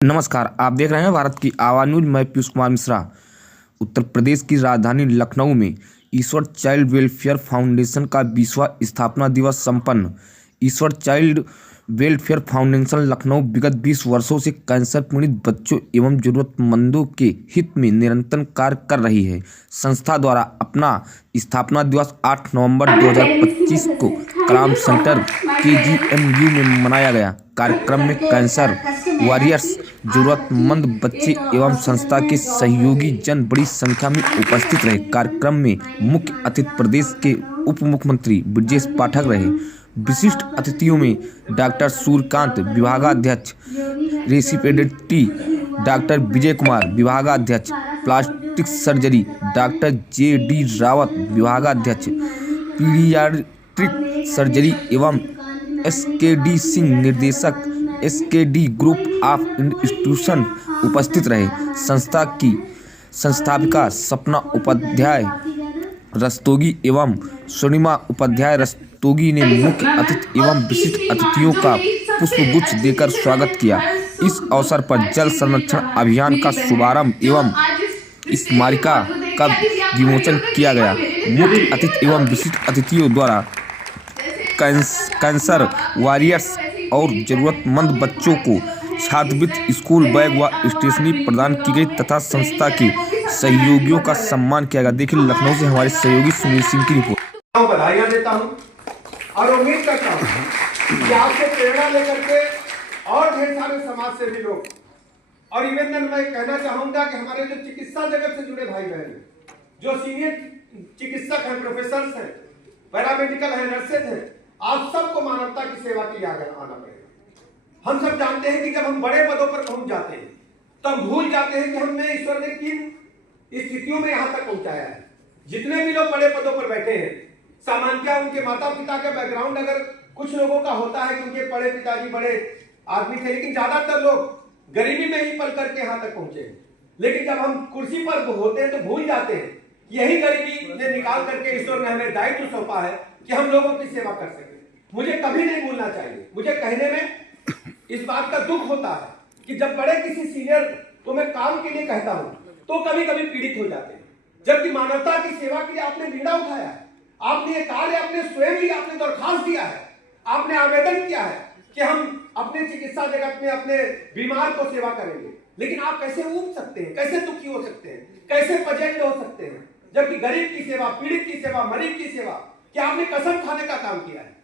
नमस्कार, आप देख रहे हैं भारत की आवाज़ न्यूज। मैं पीयूष कुमार मिश्रा। उत्तर प्रदेश की राजधानी लखनऊ में ईश्वर चाइल्ड वेलफेयर फाउंडेशन का 20वां स्थापना दिवस संपन्न। ईश्वर चाइल्ड वेलफेयर फाउंडेशन लखनऊ विगत 20 वर्षों से कैंसर पीड़ित बच्चों एवं जरूरतमंदों के हित में निरंतर कार्य कर रही है। संस्था द्वारा अपना स्थापना दिवस 8 नवंबर 2025 को कलाम सेंटर KGMU में मनाया गया। कार्यक्रम में कैंसर वॉरियर्स, जरूरतमंद बच्चे एवं संस्था के सहयोगी जन बड़ी संख्या में उपस्थित रहे। कार्यक्रम में मुख्य अतिथि प्रदेश के उप मुख्यमंत्री ब्रजेश पाठक रहे। विशिष्ट अतिथियों में डॉक्टर सूर्यकांत विभागाध्यक्ष, रेसिपिडेंटी डॉक्टर विजय कुमार विभागाध्यक्ष, plastic surgery doctor JD Rawat विभागाध्यक्ष, पीडियाट्रिक सर्जरी एवं SKD सिंह निर्देशक, SKD ग्रुप ऑफ इंस्टीट्यूशन उपस्थित रहे। संस्था की संस्थापिका सपना उपाध्याय रस्तोगी एवं स्वर्णिमा उपाध्याय रस्तोगी ने मुख्य अतिथि एवं विशिष्ट अतिथियों का पुष्पगुच्छ देकर स्वागत किया। इस अवसर पर जल संरक्षण अभियान का शुभारंभ एवं स्मारिका का विमोचन किया गया। मुख्य अतिथि एवं विशिष्ट अतिथियों द्वारा कैंसर वॉरियर्स और जरूरतमंद बच्चों को छात्रवृत्ति, स्कूल बैग व स्टेशनरी प्रदान की गई तथा संस्था के सहयोगियों का सम्मान किया गया। देखिए लखनऊ से हमारे सहयोगी सुनील सिंह की रिपोर्ट। बधाइयां देता हूं और उम्मीद करता हूं कि आपसे प्रेरणा लेकर के और ढेर सारे समाज सेवी लोग, और इवन मैं कहना चाहूंगा कि हमारे जो चिकित्सा जगत से जुड़े भाई बहन, जो सीनियर चिकित्सक हैं, प्रोफेसर हैं, पैरामेडिकल हैं, नर्सेज हैं, आप सबको मानवता की सेवा के लिए आगे आना पड़ेगा। हम सब जानते हैं कि जब हम बड़े पदों पर पहुंच जाते हैं तब भूल जाते हैं कि हमने ईश्वर ने किन स्थितियों में यहां तक पहुंचाया है। जितने भी लोग बड़े पदों पर बैठे हैं, सामान्यतः उनके माता पिता का बैकग्राउंड अगर कुछ लोगों का होता है कि उनके बड़े पिताजी बड़े आदमी थे, लेकिन ज्यादातर लोग गरीबी में ही पल करके यहां तक पहुंचे। लेकिन जब हम कुर्सी पर होते हैं तो भूल जाते हैं यही गरीबी ने निकाल करके ईश्वर ने हमें दायित्व सौंपा है कि हम लोगों की सेवा कर सके। मुझे कभी नहीं भूलना चाहिए। मुझे कहने में इस बात का दुख होता है कि जब बड़े किसी सीनियर को मैं काम के लिए कहता हूं तो कभी कभी पीड़ित हो जाते हैं, जबकि मानवता की सेवा के लिए आपने बीड़ा उठाया है, आपने ये कार्य अपने स्वयं ही आपने दरखास्त दिया है, आपने आवेदन किया है कि हम अपने चिकित्सा जगत में अपने बीमार को सेवा करेंगे। लेकिन आप कैसे ऊब सकते हैं, कैसे दुखी हो सकते हैं, कैसे पजेंट हो सकते हैं, जबकि गरीब की सेवा, पीड़ित की सेवा, मरीज की सेवा, क्या आपने कसम खाने का काम किया है।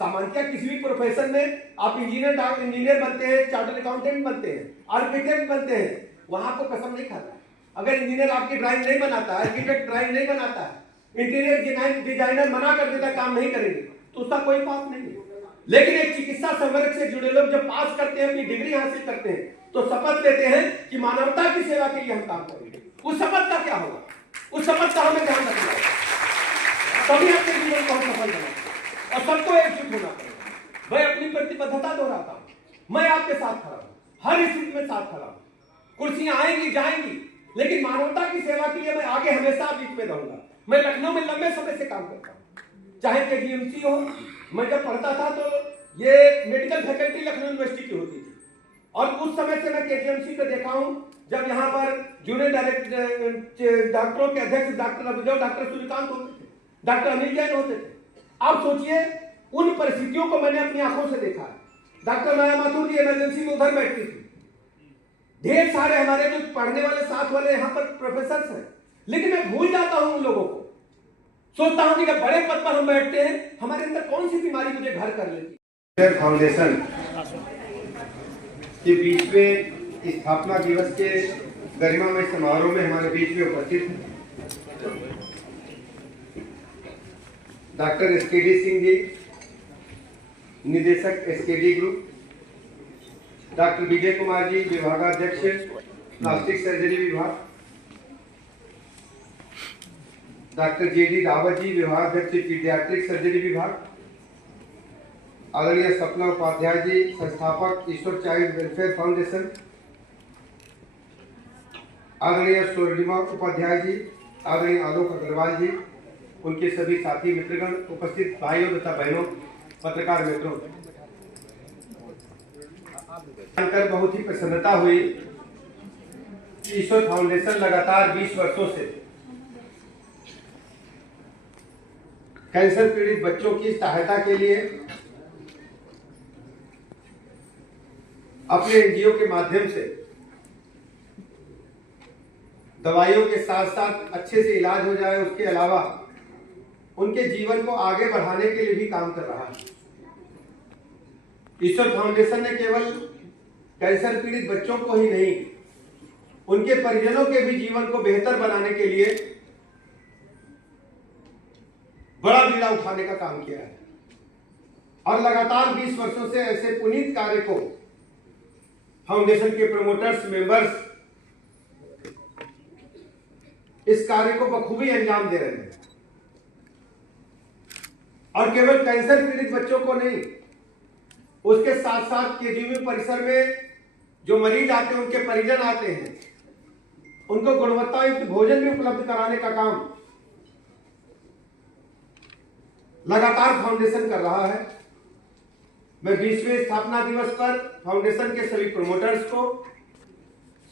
सामान्यतः किसी भी प्रोफेशन में आप इंजीनियर बनते हैं, चार्टर्ड अकाउंटेंट बनते हैं, आर्किटेक्ट बनते हैं, वहां आपको कसम नहीं खाता है। अगर इंजीनियर आपकी ड्राइंग नहीं बनाता है, आर्किटेक्ट ड्राइंग नहीं बनाता है, इंटीरियर डिजाइनर मना कर देता काम नहीं करेंगे, तो उसका कोई पाप नहीं है। लेकिन एक चिकित्सा संवर्ग से जुड़े लोग जब पास करते हैं, अपनी डिग्री हासिल करते हैं, तो शपथ लेते हैं कि मानवता की सेवा के लिए हम काम करेंगे। उस शपथ का क्या होगा, उस शपथ का हमें ध्यान रखना होगा, तभी अपने जीवन को हम सफल बनाएंगे और सबको एकजुट होना पड़ेगा। मैं अपनी प्रतिबद्धता दोहराता हूं, मैं आपके साथ खड़ा हूं, हर स्थिति में साथ खड़ा हूं। कुर्सियां आएंगी जाएंगी, लेकिन मानवता की सेवा के लिए मैं आगे हमेशा बीच में रहूंगा। मैं लखनऊ में लंबे समय से काम करता हूं, चाहे KGMC हो। मैं जब पढ़ता था तो ये मेडिकल फैकल्टी लखनऊ यूनिवर्सिटी की होती थी, और उस समय से मैं KGMC को देखा हूं जब यहाँ पर जूनियर डॉक्टरों के अध्यक्ष डॉक्टर सूर्यकांत होते थे, डॉक्टर अनिल जैन होते थे। आप सोचिए उन परिस्थितियों को मैंने अपनी आंखों से देखा है। डॉक्टर माया माथुर जी इमरजेंसी में उधर बैठती थी, ढेर सारे हमारे जो पढ़ने वाले साथ वाले यहाँ पर प्रोफेसर हैं, लेकिन मैं भूल जाता हूं उन लोगों को। सोचता हूं कि जब बड़े पद पर हम बैठते हैं, हमारे अंदर कौन सी बीमारी मुझे घर कर लेती है। फाउंडेशन के बीच में स्थापना दिवस के गरिमामय समारोह में हमारे बीच में उपस्थित डॉक्टर SKD सिंह जी, निदेशक SKD group, doctor Vijay Kumar ji विभागाध्यक्ष, प्लास्टिक सर्जरी विभाग, डॉक्टर JD रावत जी विभागाध्यक्ष, पीडियाट्रिक सर्जरी विभाग, आदरणीय सपना उपाध्याय जी संस्थापक ईश्वर चाइल्ड वेलफेयर फाउंडेशन, आदरणीय स्वर्णिमा उपाध्याय जी, आदरणीय आलोक अग्रवाल जी, उनके सभी साथी मित्रगण, उपस्थित भाइयों तथा बहनों, पत्रकार मित्रों, जानकर बहुत ही प्रसन्नता हुई। ईश्वर फाउंडेशन लगातार 20 वर्षों से कैंसर पीड़ित बच्चों की सहायता के लिए अपने एनजीओ के माध्यम से दवाइयों के साथ साथ अच्छे से इलाज हो जाए, उसके अलावा उनके जीवन को आगे बढ़ाने के लिए भी काम कर रहा है। ईश्वर फाउंडेशन ने केवल कैंसर पीड़ित बच्चों को ही नहीं, उनके परिजनों के भी जीवन को बेहतर बनाने के लिए बड़ा बीड़ा उठाने का काम किया है और लगातार 20 वर्षों से ऐसे पुनीत कार्य को फाउंडेशन के प्रमोटर्स, मेंबर्स इस कार्य को बखूबी अंजाम दे रहे हैं। और केवल कैंसर पीड़ित बच्चों को नहीं, उसके साथ साथ केजीबी परिसर में जो मरीज आते हैं, उनके परिजन आते हैं, उनको गुणवत्तायुक्त भोजन भी उपलब्ध कराने का काम लगातार फाउंडेशन कर रहा है। मैं 20वें स्थापना दिवस पर फाउंडेशन के सभी प्रमोटर्स को,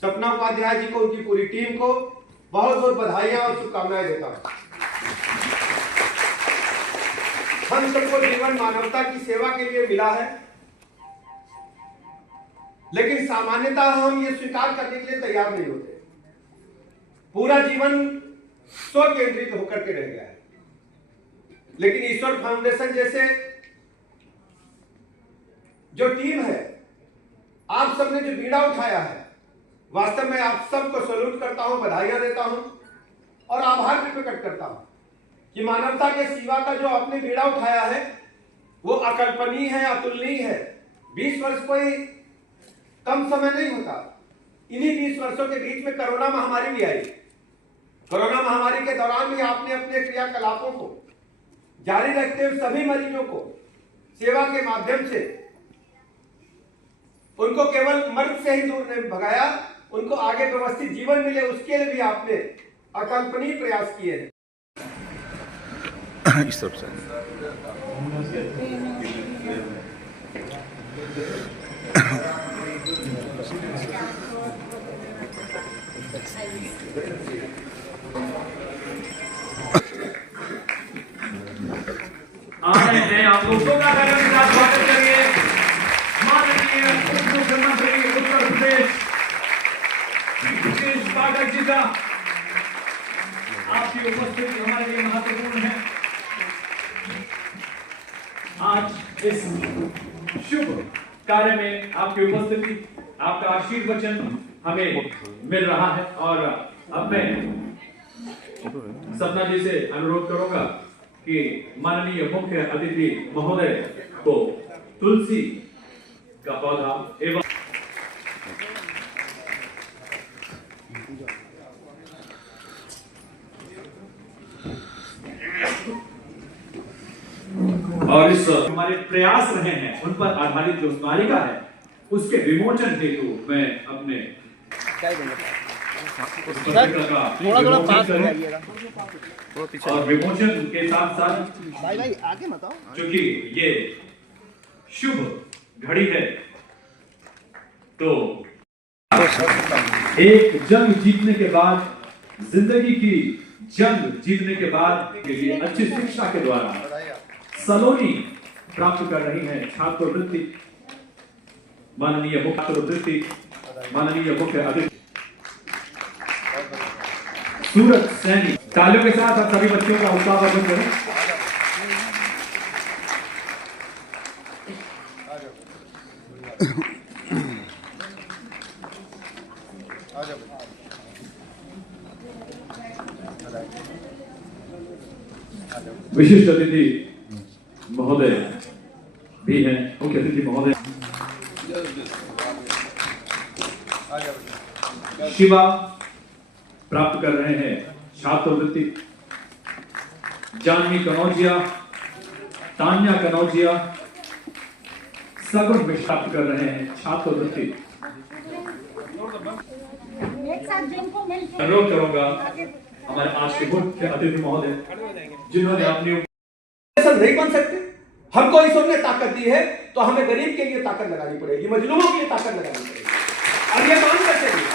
सपना उपाध्याय जी को, उनकी पूरी टीम को बहुत बहुत बधाइयां और शुभकामनाएं देता हूं। हम सबको जीवन मानवता की सेवा के लिए मिला है, लेकिन सामान्यतः हम ये स्वीकार करने के लिए तैयार नहीं होते। पूरा जीवन स्व केंद्रित होकर के रह गया है। लेकिन ईश्वर फाउंडेशन जैसे जो टीम है, आप सबने जो बीड़ा उठाया है, वास्तव में आप सबको सैल्यूट करता हूं, बधाइयां देता हूं और आभार भी प्रकट करता हूं कि मानवता के सेवा का जो आपने बीड़ा उठाया है वो अकल्पनीय है, अतुलनीय है। 20 वर्ष कोई कम समय नहीं होता। इन्हीं 20 वर्षों के बीच में कोरोना महामारी भी आई। कोरोना महामारी के दौरान भी आपने अपने क्रियाकलापों को जारी रखते हुए सभी मरीजों को सेवा के माध्यम से उनको केवल मर्ग से ही दूर नहीं भगाया, उनको आगे व्यवस्थित जीवन मिले, उसके लिए भी आपने अकल्पनीय प्रयास किए हैं। इस तरफ से आप लोगों का स्वागत करिए माननीय उप मुख्यमंत्री उत्तर प्रदेश ब्रजेश पाठक जी का। आपकी उपस्थिति हमारे लिए महत्वपूर्ण है। आज इस शुभ कार्य में आपकी उपस्थिति, आपका आशीर्वचन हमें मिल रहा है और अब मैं सपना जी से अनुरोध करूंगा कि माननीय मुख्य अतिथि महोदय को तुलसी का पौधा एवं और इस हमारे प्रयास रहे हैं उन पर आधारित जो स्मारिका है उसके विमोचन हेतु मैं अपने थोड़ा पास हो जाइएगा और विमोचन के साथ साथ भाई आगे मत आओ, क्योंकि ये शुभ घड़ी है तो एक जंग जीतने के बाद, जिंदगी की जंग जीतने के बाद के लिए अच्छी शिक्षा के द्वारा सलोनी प्राप्त कर रही है छात्रवृत्ति। माननीय मुख्य माननीय मुख्य अतिथि सूरज सैनी, तालियों के साथ आप सभी बच्चों का उत्साहवर्धन करें। विशिष्ट अतिथि महोदय भी हैं, मुख्य अतिथि महोदय शिवा प्राप्त कर रहे हैं छात्रवृत्ति। जानवी कनौजिया, तान्या कनौजिया सगुन में प्राप्त कर रहे हैं छात्रवृत्ति। अनुरोध करूंगा हमारे आज के मुख्य अतिथि महोदय जिन्होंने अपनी नहीं बन सकते। हमको ईश्वर ने ताकत दी है तो हमें गरीब के लिए ताकत लगानी पड़ेगी, मजलूमों के लिए ताकत लगानी पड़ेगी। और ये मान कर चलिए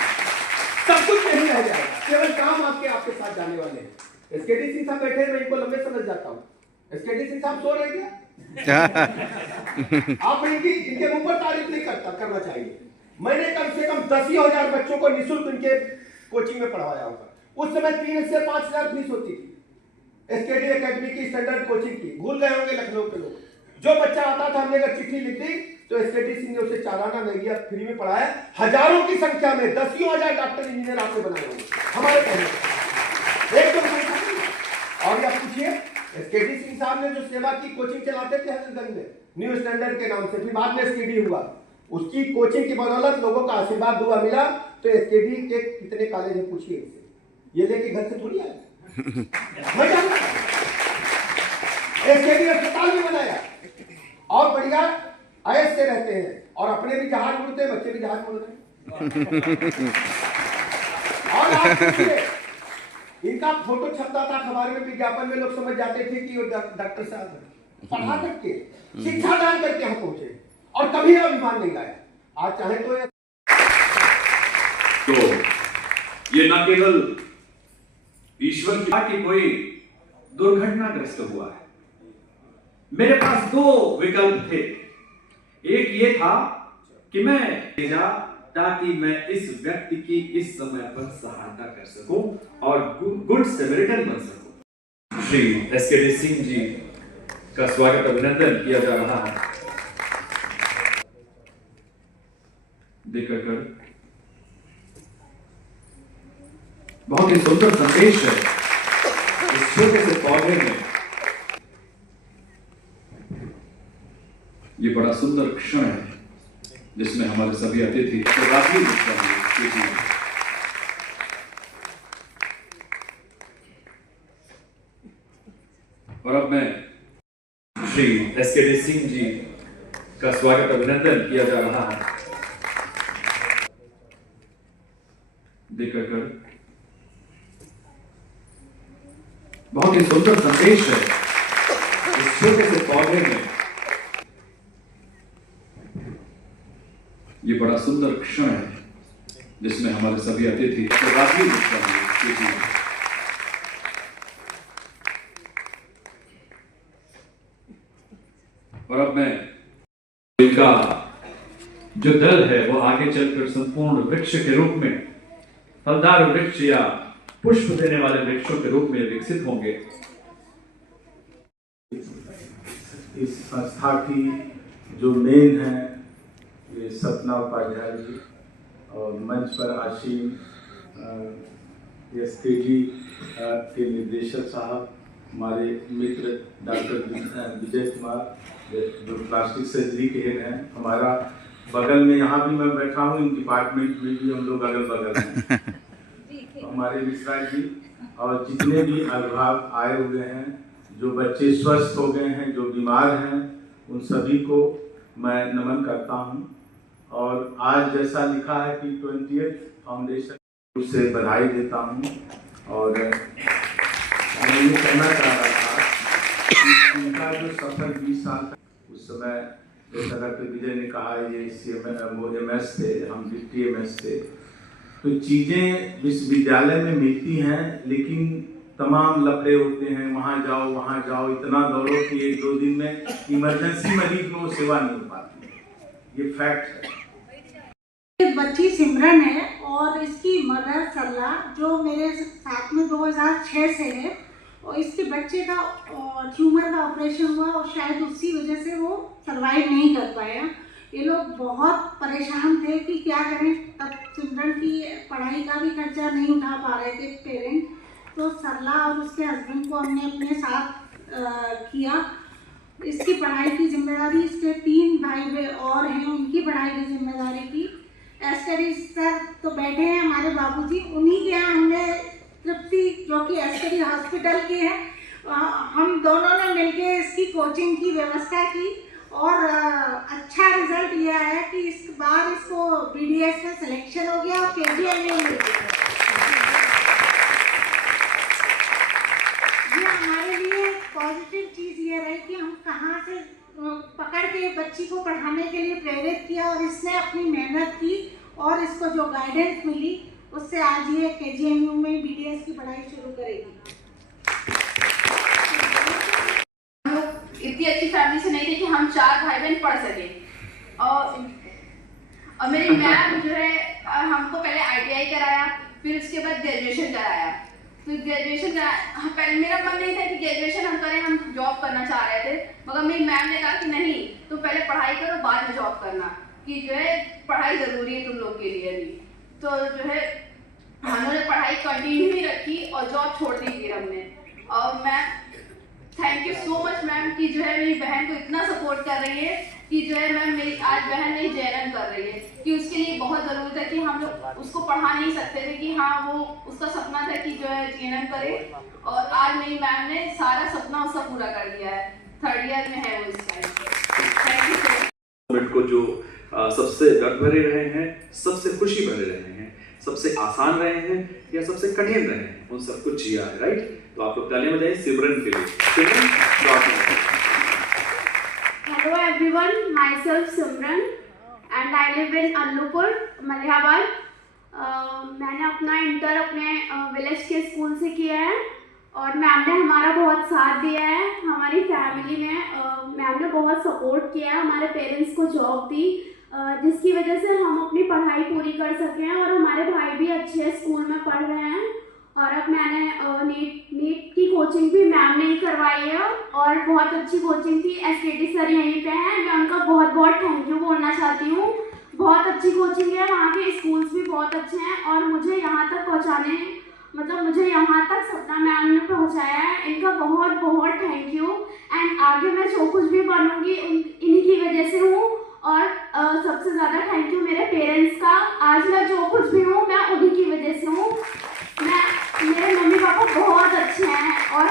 सब कुछ नहीं रह जाएगा, केवल काम आपके साथ जाने वाले हैं। एसकेडी सिंह साहब बैठे हैं, मैं इनको लंबे समझ जाता हूँ। एसकेडी सिंह साहब सो रहे क्या? आप इनके मुंह पर तारीफ नहीं करना चाहिए। मैंने कम से कम 10,000 बच्चों को निःशुल्क इनके कोचिंग में पढ़ाया होगा। उस समय 3 से 5,000 फीस होती थी एसकेडी एकेडमी की स्टैंडर्ड कोचिंग की। भूल गए होंगे लखनऊ के लोग। जो बच्चा आता था, हमने अगर चिट्ठी लिख दी तो एसकेडी सिंह ने उसे चालाना नहीं दिया, फ्री में पढ़ाया। हजारों की संख्या में 10,000 डॉक्टर इंजीनियर आपने बनाए होंगे हमारे कहने एकदम। और आप पूछिए एसकेडी सिंह साहब ने जो सेवा की कोचिंग चलाते थे हजरतगंज में न्यू स्टैंडर्ड के नाम से, फिर बाद में एसकेडी हुआ, उसकी कोचिंग की बदौलत लोगों का आशीर्वाद दुआ मिला। तो एसकेडी के कितने कॉलेज है पूछिए उससे, ये लेके घर से थोड़ी आए। एसकेडी अस्पताल भी बनाया और बढ़िया ऐश से रहते हैं, और अपने भी जहाज उड़ते हैं, बच्चे भी जहाज उड़ रहे हैं। और आप पूछिए, इनका फोटो छपता था अखबार में, विज्ञापन में, लोग समझ जाते थे कि वो डॉक्टर साहब है। पढ़ा करके शिक्षा दान करके हम पहुंचे और कभी अभिमान नहीं लाया। आज चाहे तो ये न केवल ईश्वर की कोई दुर्घटनाग्रस्त हुआ है, मेरे पास 2 विकल्प थे। एक ये था कि मैं भेजा ताकि मैं इस व्यक्ति की इस समय पर सहायता कर सकूं और गुड सैमरिटन बन सकूं। श्री एसकेडी सिंह जी का स्वागत अभिनंदन किया जा रहा है। देखकर बहुत ही सुंदर संदेश है इस छोटे से पौधे में। ये बड़ा सुंदर क्षण है जिसमें हमारे सभी अतिथि और अब मैं श्री एसकेडी सिंह जी का स्वागत अभिनंदन किया जा रहा है। देखकर बहुत ही सुंदर संदेश है इस छोटे से पौधे में। ये बड़ा सुंदर क्षण है जिसमें हमारे सभी अतिथि और अब मैं इनका जो दल है वो आगे चलकर संपूर्ण वृक्ष के रूप में, फलदार वृक्ष या पुष्प देने वाले वृक्षों के रूप में विकसित होंगे। इस संस्था की जो मेन है ये सपना उपाध्याय जी, और मंच पर आशीन एसकेडी के निदेशक साहब, हमारे मित्र डॉक्टर विजय कुमार जो प्लास्टिक सर्जरी के हेड हैं। हमारा बगल में यहाँ भी मैं बैठा हूँ, इन डिपार्टमेंट में भी हम लोग अगल बगल हैं। हमारे मिश्रा जी और जितने भी अभिभावक आए हुए हैं, जो बच्चे स्वस्थ हो गए हैं, जो बीमार हैं, उन सभी को मैं नमन करता हूँ। और आज जैसा लिखा है कि 20th फाउंडेशन, उससे बधाई देता हूँ। और मैं ये कहना चाह रहा था कि उनका जो सफर 20 साल का, उस समय जैसा डॉक्टर विजय ने कहा ये MS थे, हम डिप्टी MS थे, तो चीज़ें विश्वविद्यालय में मिलती हैं लेकिन तमाम लफड़े होते हैं, वहाँ जाओ, इतना दौड़ो कि 1-2 दिन में इमरजेंसी मरीज में वो सेवा नहीं हो पाती। ये फैक्ट है। बच्ची सिमरन है और इसकी मदर सरला जो मेरे साथ में 2006 से है, और इसके बच्चे का ट्यूमर का ऑपरेशन हुआ और शायद उसी वजह से वो सरवाइव नहीं कर पाया। ये लोग बहुत परेशान थे कि क्या करें, तब सिमरन की पढ़ाई का भी खर्चा नहीं उठा पा रहे थे पेरेंट। तो सरला और उसके हस्बैंड को हमने अपने साथ किया। इसकी पढ़ाई की जिम्मेदारी, इसके 3 भाई और हैं, उनकी पढ़ाई की जिम्मेदारी की एसकेडी सर तो बैठे हैं हमारे बाबूजी, उन्हीं के यहाँ हमने तृप्ति जो कि एसकेडी हॉस्पिटल की है, हम दोनों ने मिलके इसकी कोचिंग की व्यवस्था की और अच्छा रिजल्ट ये आया कि इस बार इसको BDS में सिलेक्शन हो गया और KBM में मिल गया। ये हमारे लिए पॉजिटिव चीज़ ये रही कि हम कहाँ से पकड़ के बच्ची को पढ़ाने के लिए प्रेरित किया और इसने अपनी मेहनत की और इसको जो गाइडेंस मिली उससे आज ये KGMU में BDS की पढ़ाई शुरू करेगी। हम लोग इतनी अच्छी फैमिली से नहीं थे कि हम 4 भाई बहन पढ़ सके और मेरी मैम जो है हमको पहले ITI कराया, फिर उसके बाद ग्रेजुएशन कराया। तो ग्रेजुएशन पहले मेरा मन नहीं था कि ग्रेजुएशन हम करें, हम जॉब करना चाह रहे थे, मगर मेरी मैम ने कहा कि नहीं, तो पहले पढ़ाई करो बाद में जॉब करना, कि जो है पढ़ाई ज़रूरी है तुम लोग के लिए अभी। तो जो है हम लोगों ने पढ़ाई कंटिन्यू ही रखी और जॉब छोड़ दी फिर हमने। और ma'am thank you so much ma'am कि जो है मेरी बहन को इतना सपोर्ट कर रही है कि जो है मैम मेरी आज बहन मेरी JNM कर रही है, कि उसके लिए बहुत ज़रूरी था कि हम लोग उसको पढ़ा नहीं सकते थे, कि हाँ वो उसका सपना था कि जो है JNM करे, और आज मेरी मैम ने सारा सपना उसका पूरा कर दिया है। 3rd ईयर में है वो इस time. Thank you so much. को जो सबसे दर्द भरे रहे हैं, सबसे खुशी भरे रहे हैं, सबसे आसान रहे हैं या सबसे कठिन रहे हैं, उन सब कुछ जिया है, राइट? तो आप लोग तालियां बजाइए सिमरन के लिए। सिमरन, Hello everyone, myself Simran and I live in Allupur, Malihabad. मैंने अपना इंटर अपने विलेज के स्कूल से किया है और मैम ने हमारा बहुत साथ दिया है। हमारी फैमिली में मैम ने बहुत सपोर्ट किया है, हमारे पेरेंट्स को जॉब दी जिसकी वजह से हम अपनी पढ़ाई पूरी कर सके हैं और हमारे भाई भी अच्छे स्कूल में पढ़ रहे हैं। और अब मैंने नीट की कोचिंग भी मैम ने ही करवाई है और बहुत अच्छी कोचिंग थी। SKT सर यहीं पे हैं, मैं उनका बहुत बहुत थैंक यू बोलना चाहती हूँ। बहुत अच्छी कोचिंग है, वहाँ के स्कूल्स भी बहुत अच्छे हैं और मुझे यहाँ तक पहुँचाने मुझे यहाँ तक सपना मैम ने पहुँचाया है, इनका बहुत बहुत थैंक यू। एंड आगे मैं जो कुछ भी बनूँगी इन्हीं की वजह से हूँ और सबसे ज़्यादा थैंक यू मेरे पेरेंट्स का। आज मैं जो कुछ भी हूँ मैं उन्हीं की वजह से हूँ। मेरे मम्मी पापा बहुत अच्छे हैं और